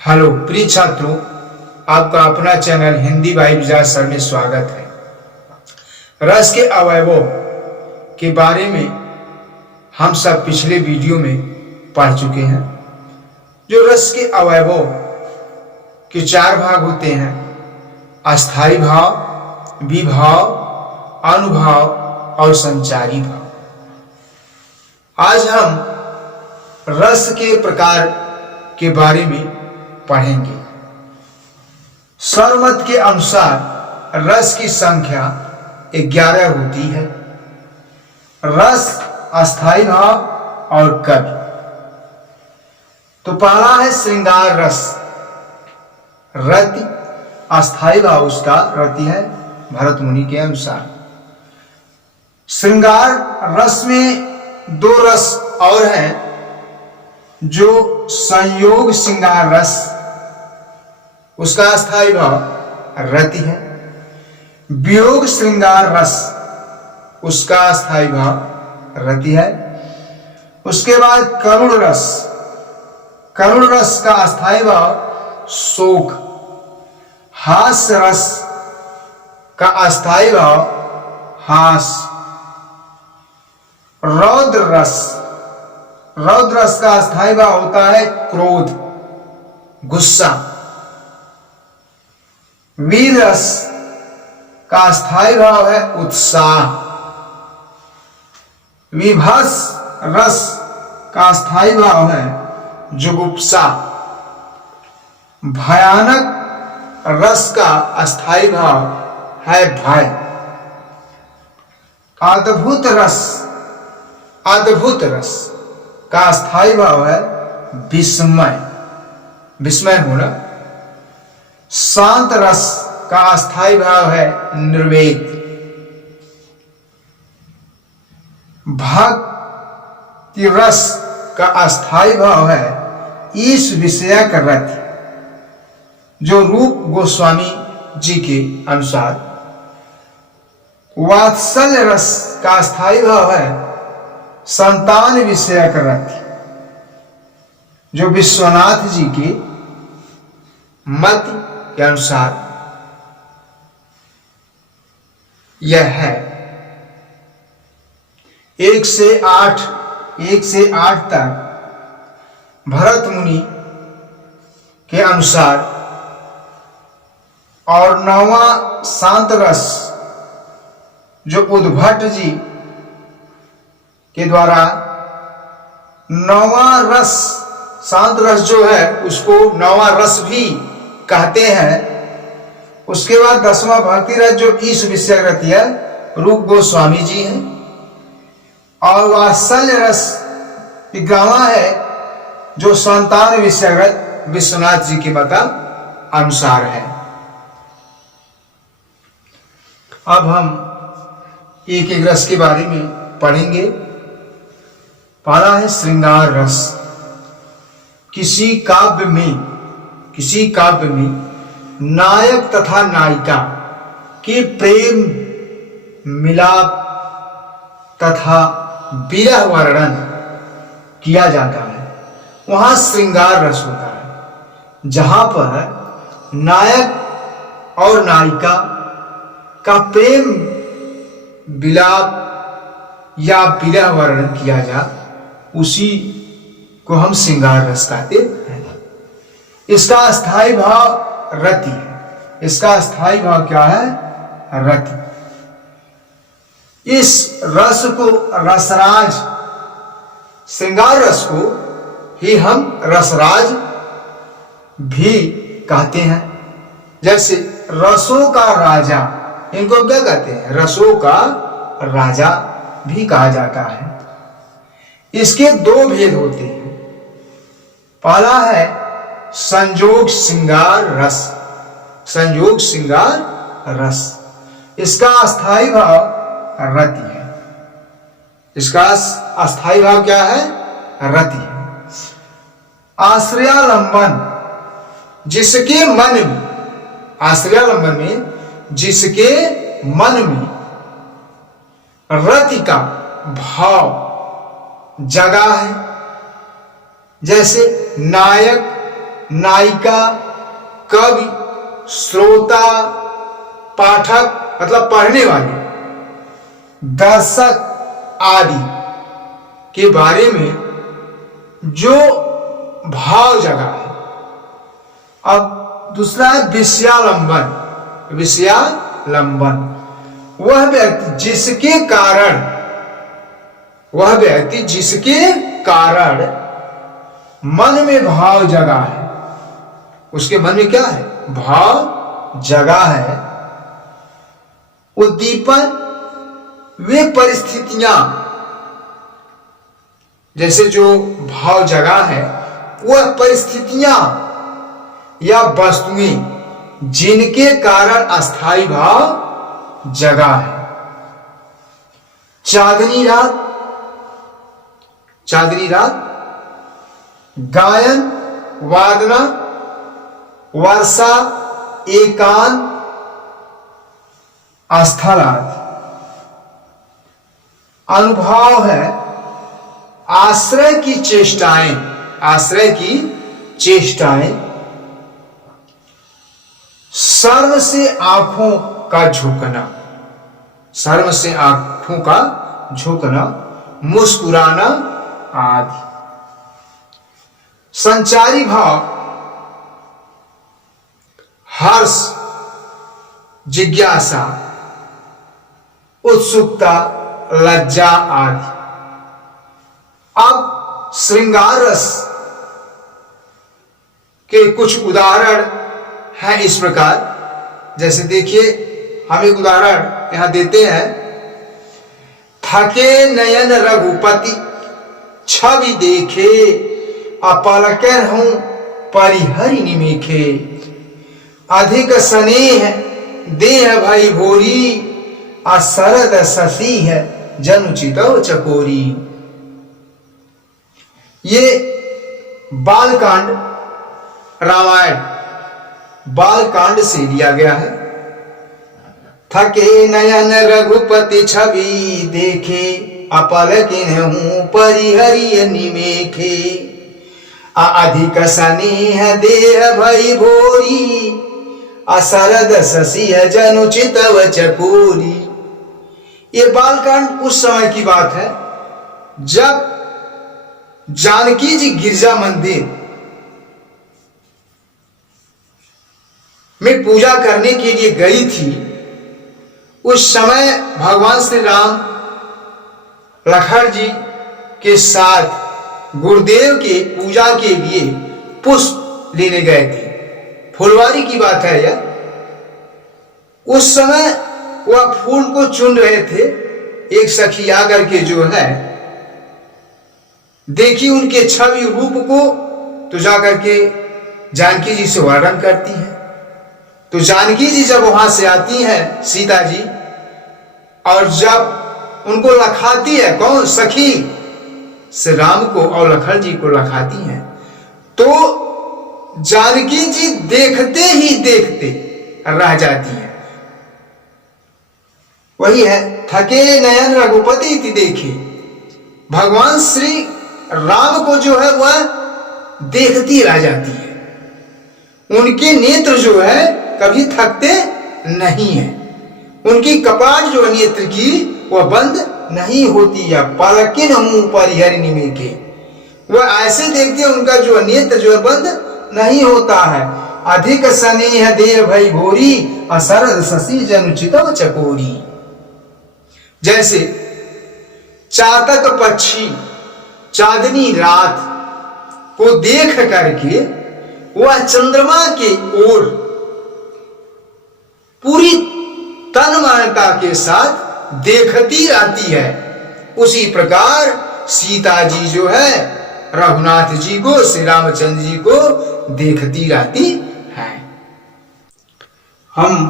Hello प्रिय छात्रों, आपका अपना चैनल हिंदी भाई विजाज सर में स्वागत है। रस के अवयवों के बारे में हम सब पिछले वीडियो में पढ़ चुके हैं। जो रस के अवयवों के चार भाग होते हैं: अस्थाई भाव, विभाव, अनुभाव और संचारी भाव। आज हम रस के प्रकार के बारे में पढ़ेंगे। सर्वमत के अनुसार रस की संख्या 11 होती है। रस, अस्थाई भाव और कवि। तो पहला है श्रृंगार रस, रति। अस्थाई भाव उसका रति है भरत मुनि के अनुसार। श्रृंगार रस में दो रस और हैं, जो संयोग श्रृंगार रस, उसका अस्थाई भाव रति है। वियोग श्रृंगार रस, उसका अस्थाई भाव रति है। उसके बाद करुण रस, करुण रस का अस्थाई भाव शोक। हास्य रस का अस्थाई भाव हास। रौद्र रस, रौद्र रस का अस्थाई भाव होता है क्रोध, गुस्सा। वीर रस का अस्थाई भाव है उत्साह। विभस रस का अस्थाई भाव है जुगुप्सा। भयानक रस का अस्थाई भाव है भय। अद्भुत रस, अद्भुत रस का अस्थाई भाव है विस्मय, विस्मय होना। शांत रस का अस्थाई भाव है निर्वेद। भक्ति रस का अस्थाई भाव है ईश विषयक रति, जो रूप गोस्वामी जी के अनुसार। वात्सल्य रस का अस्थाई भाव है संतान विषयक रति, जो विश्वनाथ जी के मत के अनुसार यह है। 1 से 8 तक भरत मुनि के अनुसार, और 9वां शांत रस जो उद्भट जी के द्वारा, 9वां रस शांत रस जो है उसको 9वां रस भी कहते हैं। उसके बाद 10वां भक्ति रस जो ईश विषय रति है, रूप गोस्वामी जी हैं। और वात्सल्य रस 11वां है, जो संतान विषय रत विश्वनाथ जी के मत अनुसार है। अब हम एक एक रस के बारे में पढ़ेंगे। पहला है श्रृंगार रस। किसी काव्य में नायक तथा नायिका के प्रेम मिलाप तथा विरह वर्णन किया जाता है, वहां श्रृंगार रस होता है। जहां पर नायक और नायिका का प्रेम विलाप या विरह वर्णन किया जा, उसी को हम श्रृंगार रस कहते हैं। इसका अस्थाई भाव रति है। इसका अस्थाई भाव क्या है? रति। इस रस को रसराज, श्रृंगार रस को ही हम रसराज भी कहते हैं। जैसे रसों का राजा, इनको क्या कहते हैं? रसों का राजा भी कहा जाता है। इसके दो भेद होते हैं। पहला है संयोग श्रृंगार रस, संयोग श्रृंगार रस। इसका अस्थाई भाव रति है। इसका अस्थाई भाव क्या है? रति है। आश्रयालंबन, जिसके मन में, आश्रयालंबन में जिसके मन में रति का भाव जगा है, जैसे नायक नायिका, कवि, श्रोता, पाठक मतलब पढ़ने वाले, दर्शक आदि के बारे में जो भाव जगा है। अब दूसरा है विषयालंबन। विषयालंबन वह व्यक्ति जिसके कारण मन में भाव जगा है, उसके मन में क्या है? भाव जगा है। उद्दीपन वे परिस्थितियां, जैसे जो भाव जगा है वह परिस्थितियां या वस्तुएं जिनके कारण अस्थाई भाव जगा है। चांदनी रात, गायन, वादना, वर्षा, एकांत, स्थल आदि। अनुभाव है आश्रय की चेष्टाएं, शर्म से आंखों का झुकना, मुस्कुराना आदि। संचारी भाव हर्ष, जिज्ञासा, उत्सुकता, लज्जा आदि। अब श्रृंगार रस के कुछ उदाहरण हैं इस प्रकार। जैसे देखिए, हम एक उदाहरण यहां देते हैं। थके नयन रघुपति छवि देखे, अपलकर हूं परिहरि निमेखे। अधिक स्नेह देह भई भोरी, असरद शशि है जनु चितव चकोरी। ये बालकांड, रामायण बालकांड से लिया गया है। थके नयन रघुपति छवि देखे, अपलकिन हूं परिहरि निमेखे। अधिक स्नेह देह भई भोरी, असरद शशि जनु चितव चकोरी। ये बालकांड उस समय की बात है जब जानकी जी गिरजा मंदिर में पूजा करने के लिए गई थी। उस समय भगवान श्री राम लखन जी के साथ गुरुदेव के पूजा के लिए पुष्प लेने गए थे। फुलवारी की बात है यह। उस समय वह फूल को चुन रहे थे। एक सखी आकर के जो है देखी उनके छवि रूप को, तो जाकर के जानकी जी से वर्णन करती है। तो जानकी जी जब वहां से आती हैं, सीता जी, और जब उनको लखाती है, कौन? सखी श्री राम को और लखन जी को लखाती हैं, तो जानकी जी देखते ही देखते रह जाती हैं। वही है, थके नयन रघुपति इति देखे। भगवान श्री राम को जो है वह देखती रह जाती है। उनके नेत्र जो है कभी थकते नहीं है। उनकी कपाट जो नेत्र की वह बंद नहीं होती है। पलकिन हूं परिहरि निमेखे, वह ऐसे देखते हैं, उनका जो नेत्र जो है बंद नहीं होता है। अधिक स्नेह देह भई भोरी, असरद शशि जनु चितव चकोरी। जैसे चातक पक्षी चांदनी रात को देख करके वह चंद्रमा के ओर पूरी तन्मयता के साथ देखती रहती है। उसी प्रकार सीता जी जो है रघुनाथ जी को, श्री रामचंद्र जी को देखती रहती है। हम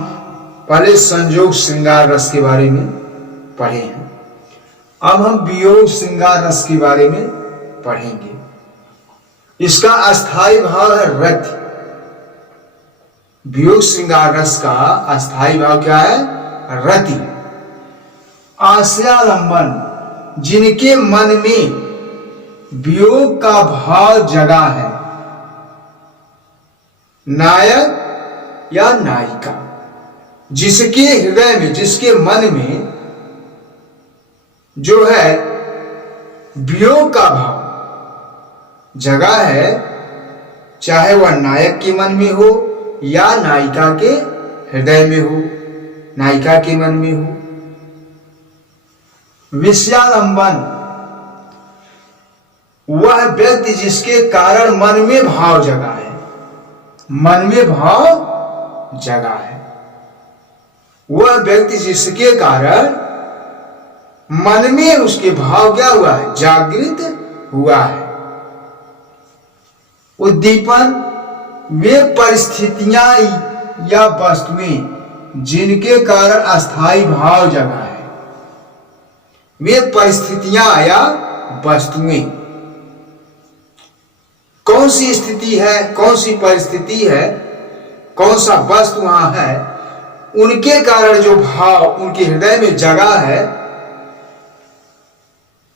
पहले संयोग श्रृंगार रस के बारे में पढ़े हैं। अब हम वियोग श्रृंगार रस के बारे में पढ़ेंगे। इसका अस्थाई भाव है रति। वियोग श्रृंगार रस का अस्थाई भाव क्या है? रति। आश्रयालंबन, जिनके मन में वियोग का भाव जगा है, नायक या नायिका, जिसके हृदय में, जिसके मन में जो है वियोग का भाव जगा है, चाहे वह नायक के मन में हो या नायिका के हृदय में हो, नायिका के मन में हो। विषयालंबन, वह व्यक्ति जिसके कारण मन में भाव जगा है, मन में भाव जगा है, वह व्यक्ति जिसके कारण मन में उसके भाव क्या हुआ है, जागृत हुआ है। उद्दीपन, वे परिस्थितियां या वस्तुएं जिनके कारण अस्थायी भाव जगा है, वे परिस्थितियां या वस्तुएं, कौन सी स्थिति है, कौन सी परिस्थिति है, कौन सा वस्तु वहां है, उनके कारण जो भाव उनके हृदय में जगा है,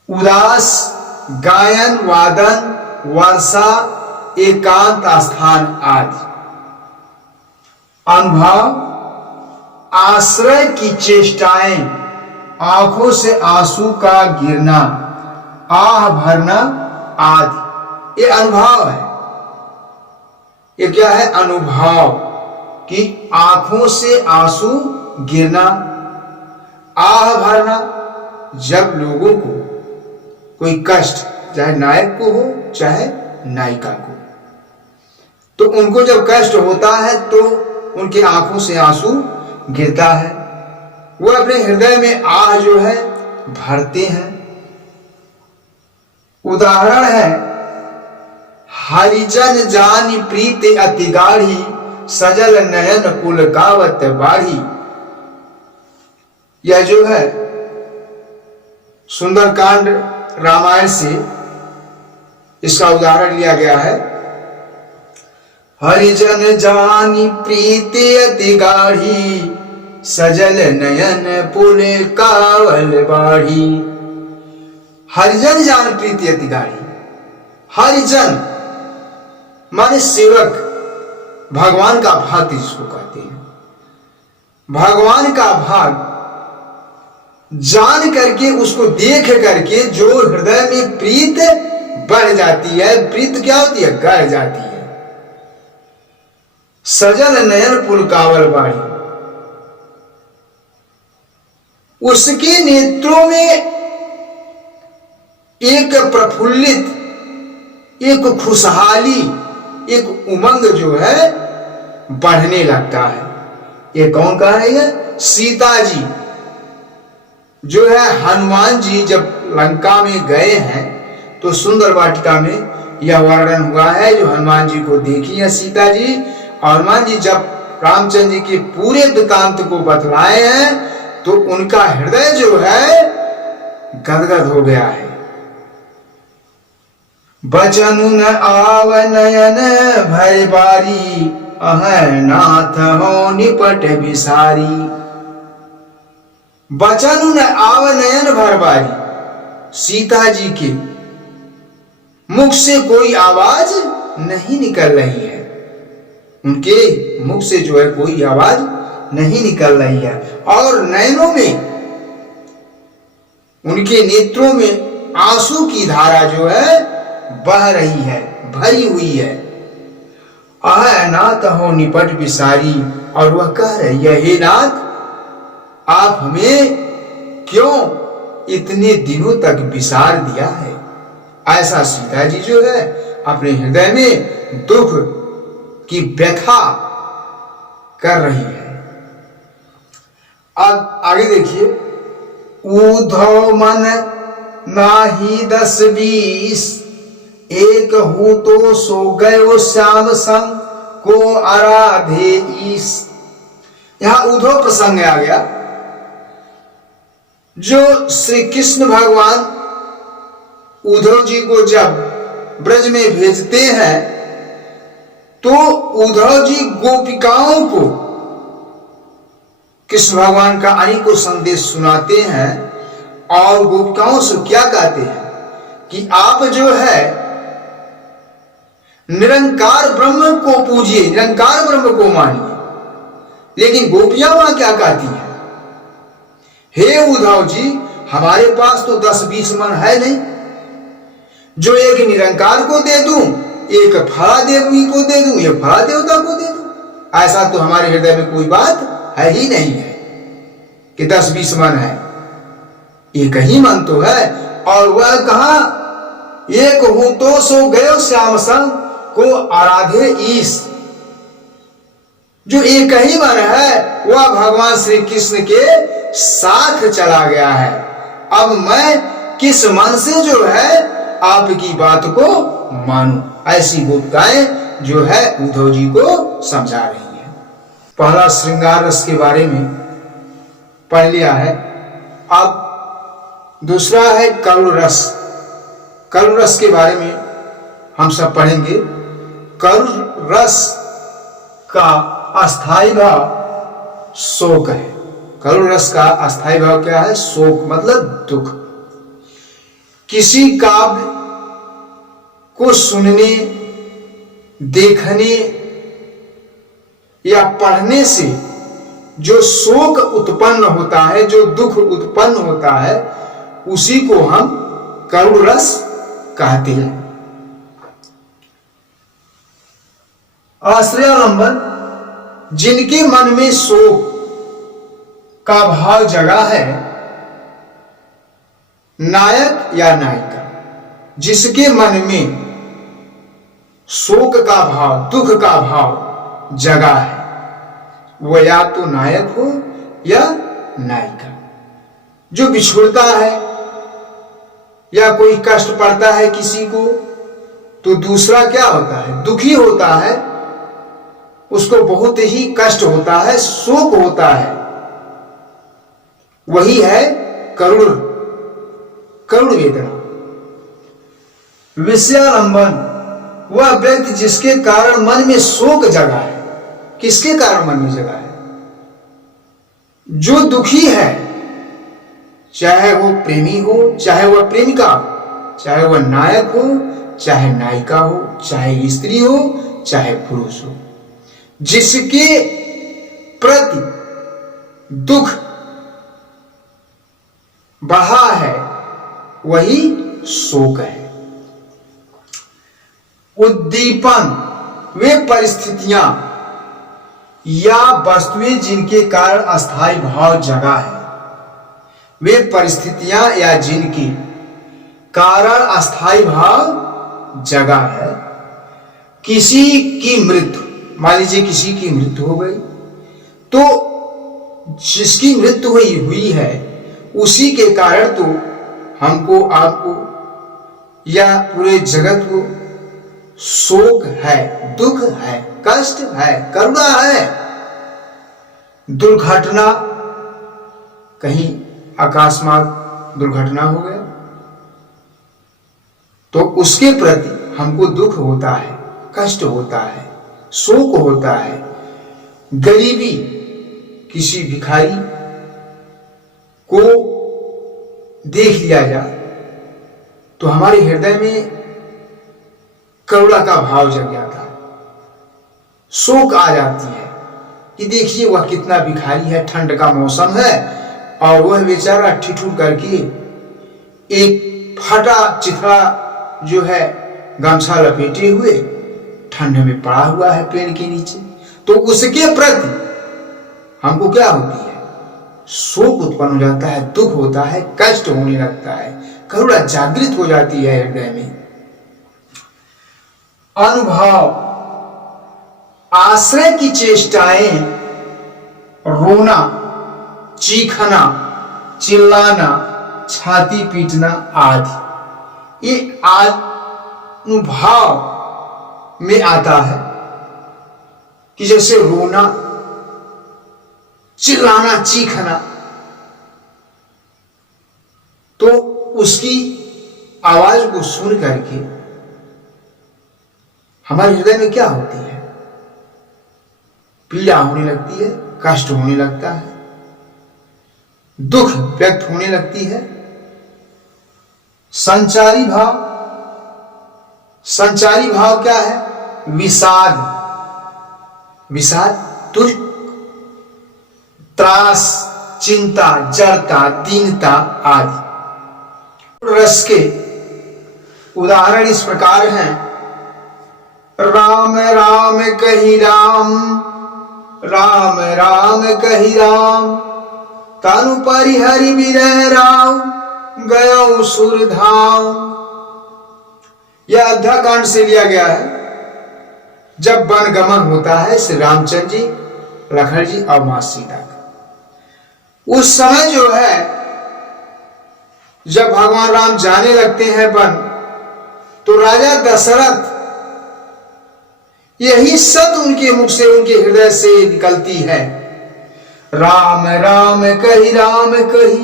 उदास, गायन, वादन, वर्षा, एकांत स्थान आदि। अनुभव, आश्रय की चेष्टाएं, आंखों से आंसू का गिरना, आह भरना आदि, ये अनुभव है। ये क्या है, अनुभव, कि आंखों से आंसू गिरना, आह भरना। जब लोगों को कोई कष्ट, चाहे नायक को हो चाहे नायिका को, तो उनको जब कष्ट होता है तो उनकी आंखों से आंसू गिरता है, वो अपने हृदय में आह जो है भरते हैं। उदाहरण है, हरिजन जानी प्रीत अति गाढ़ी, सजल नयन पुलकावत बाढ़ी। यह जो है सुंदरकांड रामायण से इसका उदाहरण लिया गया है। हरिजन जानी प्रीत अति गाढ़ी, सजल नयन पुलकावल बाढ़ी। हरिजन जान प्रीति अति गाढ़ी। हरिजन माने सेवक, भगवान का भक्त जिसको कहते हैं। भगवान का भक्त जान करके, उसको देख करके जो हृदय में प्रीत बढ़ जाती है, प्रीत क्या होती है, गढ़ जाती है। सजल नयन पुलकावल बाढ़ी, उसके नेत्रों में एक प्रफुल्लित, एक खुशहाली, एक उमंग जो है बढ़ने लगता है। ये कौन कह रही है, सीता जी जो है। हनुमान जी जब लंका में गए हैं तो सुंदर वाटिका में यह वर्णन हुआ है, जो हनुमान जी को देखी है सीता जी। और हनुमान जी जब रामचंद्र जी के पूरे वृत्तांत को बतलाए हैं तो उनका हृदय जो है गदगद हो गया है। बचनु न आव नयन भय बारी, अह नाथ हो निपट बिसारी। बचनु न आव नयन भर बारी, सीता जी के मुख से कोई आवाज नहीं निकल रही है, उनके मुख से जो है कोई आवाज नहीं निकल रही है। और नयनों में, उनके नेत्रों में आंसू की धारा जो है बह रही है, भरी हुई है। आह नाथ हो निपट बिसारी, और वह कह रही है, हे नाथ आप हमें क्यों इतने दिनों तक बिसार दिया है। ऐसा सीता जी जो है अपने हृदय में दुख की व्यथा कर रही है। अब आगे देखिए, उद्धव मन नाही 10-20, एक हूं तो सो गयो श्याम संग को आराधे ईस। यहां उद्धव प्रसंग आ गया, जो श्री कृष्ण भगवान उद्धव जी को जब ब्रज में भेजते हैं तो उद्धव जी गोपिकाओं को कृष्ण भगवान का अनेकों संदेश सुनाते हैं। और गोपिकाओं से क्या कहते हैं कि आप जो है निरंकार ब्रह्म को पूजिए, निरंकार ब्रह्म को मानिए। लेकिन गोपियां वहां क्या कहती हैं, हे उद्धव जी, हमारे पास तो 10-20 मन है नहीं, जो एक निरंकार को दे दूं, एक फला देवी को दे दूं, एक फला देवता को दे दूं। ऐसा तो हमारे हृदय में कोई बात है ही नहीं है कि 10-20 मन है। एक ही मन तो है, और वह कहा, एक हो तो सो गयो श्याम संग को आराधे ईश। जो एक ही मन है वह भगवान श्री कृष्ण के साथ चला गया है। अब मैं किस मन से जो है आपकी बात को मानूं। ऐसी गोपिकाएं जो है उद्धव जी को समझा रही हैं। पहला श्रृंगार रस के बारे में पढ़ लिया है। अब दूसरा है करुण रस। करुण रस के बारे में हम सब पढ़ेंगे। करुण रस का अस्थाई भाव शोक है। करुण रस का अस्थाई भाव क्या है? शोक मतलब दुख। किसी काव्य को सुनने, देखने या पढ़ने से जो शोक उत्पन्न होता है, जो दुख उत्पन्न होता है, उसी को हम करुण रस कहते हैं। आश्रयालंबन, जिनके मन में शोक का भाव जगा है, नायक या नायिका, जिसके मन में शोक का भाव, दुख का भाव जगा है, वह या तो नायक हो या नायिका। जो बिछुड़ता है या कोई कष्ट पड़ता है किसी को, तो दूसरा क्या होता है? दुखी होता है, उसको बहुत ही कष्ट होता है, शोक होता है। वही है करुण वेदना। विषयालंबन, वह व्यक्ति जिसके कारण मन में शोक जगा है। किसके कारण मन में जगा है? जो दुखी है, चाहे वो प्रेमी हो, चाहे वह प्रेमिका, चाहे वह नायक हो, चाहे नायिका हो, चाहे स्त्री हो, चाहे पुरुष हो, जिसके प्रति दुख बढ़ा है, वही शोक है। उद्दीपन, वे परिस्थितियां या वस्तुएं जिनके कारण अस्थायी भाव जगा है। वे परिस्थितियां या जिनके कारण अस्थायी भाव जगा है। किसी की मृत्यु, मान लीजिए किसी की मृत्यु हो गई, तो जिसकी मृत्यु हुई है, उसी के कारण तो हमको, आपको या पूरे जगत को शोक है, दुख है, कष्ट है, करुणा है। दुर्घटना, कहीं अकस्मात दुर्घटना हो गया तो उसके प्रति हमको दुख होता है, कष्ट होता है, शोक होता है। गरीबी, किसी भिखारी को देख लिया जाए तो हमारे हृदय में करुणा का भाव जग जाता है, शोक आ जाती है कि देखिए वह कितना भिखारी है, ठंड का मौसम है और वह बेचारा ठिठुर करके एक फटा चिथड़ा जो है गमछा लपेटे हुए ठंड में पड़ा हुआ है पेड़ के नीचे। तो उसके प्रति हमको क्या होती है? शोक उत्पन्न हो जाता है, दुख होता है, कष्ट होने लगता है, करुणा जागृत हो जाती है हृदय में। अनुभव, आश्रय की चेष्टाएं, रोना, चीखना, चिल्लाना, छाती पीटना आदि, ये अनुभव में आता है कि जैसे रोना, चिल्लाना, चीखना, तो उसकी आवाज को सुन करके हमारे हृदय में क्या होती है? पीड़ा होने लगती है, कष्ट होने लगता है, दुख व्यक्त होने लगती है। संचारी भाव, संचारी भाव क्या है? विषाद, विषाद दुख, त्रास, चिंता, जड़ता, दीनता आदि। रस के उदाहरण इस प्रकार हैं। राम राम कहि राम, राम राम कहि राम, तनु परिहरि बिरह राम, गयो सुरधाम। यह अयोध्याकांड से लिया गया है। जब वन गमन होता है श्री रामचंद्र जी, लखन जी और मां सीता का, उस समय जो है जब भगवान राम जाने लगते हैं वन, तो राजा दशरथ यही शब्द उनके मुख से, उनके हृदय से निकलती है। राम राम कहि राम कहि,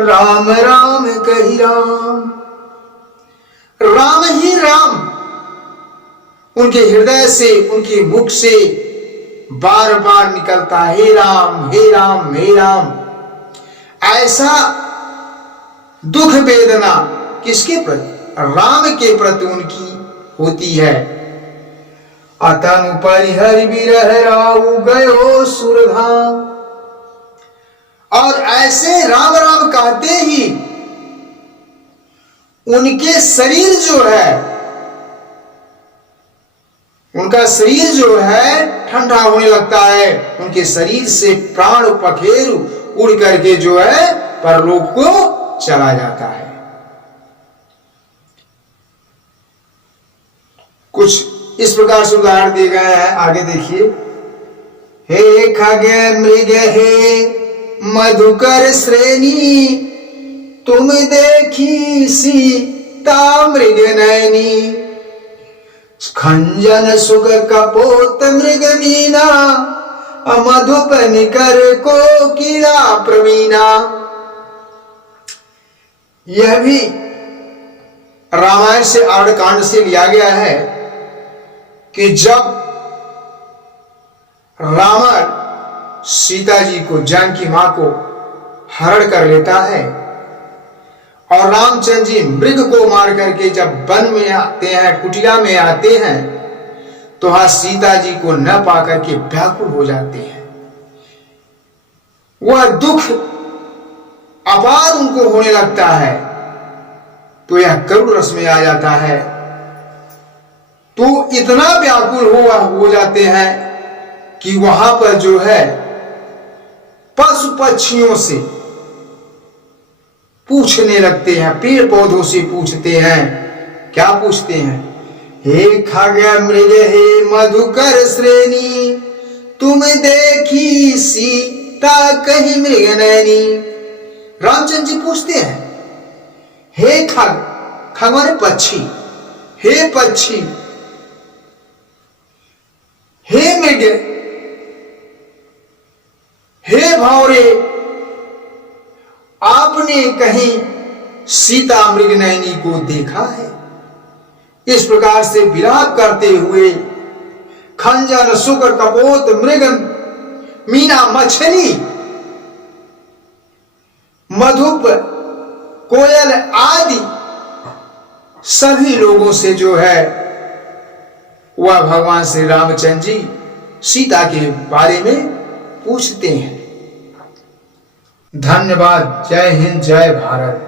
राम राम कहि राम। राम ही राम उनके हृदय से, उनके मुख से बार बार निकलता है, हे राम हे राम हे राम। ऐसा दुख वेदना किसके प्रति? राम के प्रति उनकी होती है। अतनु परिहरि बिरह राउ, गयो सुरधाम। और ऐसे राम राम कहते ही उनके शरीर जो है, उनका शरीर जो है ठंडा होने लगता है। उनके शरीर से प्राण पखेरु उड़ करके जो है परलोक को चला जाता है। कुछ इस प्रकार से उदाहरण दिए गए हैं, आगे देखिए। हे खगे मृग हे मधुकर श्रेणी, तुम देखी सीता मृग नैनी। खंजन सुग कपोत मृग मीना, मधुप निकर को कीड़ा प्रवीणा। यह भी रामायण से आरण्यकांड से लिया गया है कि जब रावण सीता जी को, जानकी मां को हरण कर लेता है और रामचंद्र जी मृग को मार करके जब वन में आते हैं, कुटिया में आते हैं, तो वहां सीता जी को न पाकर के व्याकुल हो जाते हैं। वह दुख अपार उनको होने लगता है, तो यह करुण रस में आ जाता है। तो इतना व्याकुल हो जाते हैं कि वहां पर जो है पशु पक्षियों से पूछने लगते हैं, पेड़ पौधों से पूछते हैं। क्या पूछते हैं? हे खग मृग हे मधुकर श्रेणी, तुम देखी सीता कहीं मृग नैनी। रामचंद्र जी पूछते हैं, हे खग, खग माने पक्षी, हे पक्षी, हे मृग, हे भंवरे, आपने कहीं सीता मृग नैनी को देखा है? इस प्रकार से विलाप करते हुए खंजन शुक्र कपोत मृग मीना मछली मधुप कोयल आदि सभी लोगों से जो है वह भगवान श्री रामचंद्र जी सीता के बारे में पूछते हैं। धन्यवाद। जय हिंद, जय भारत।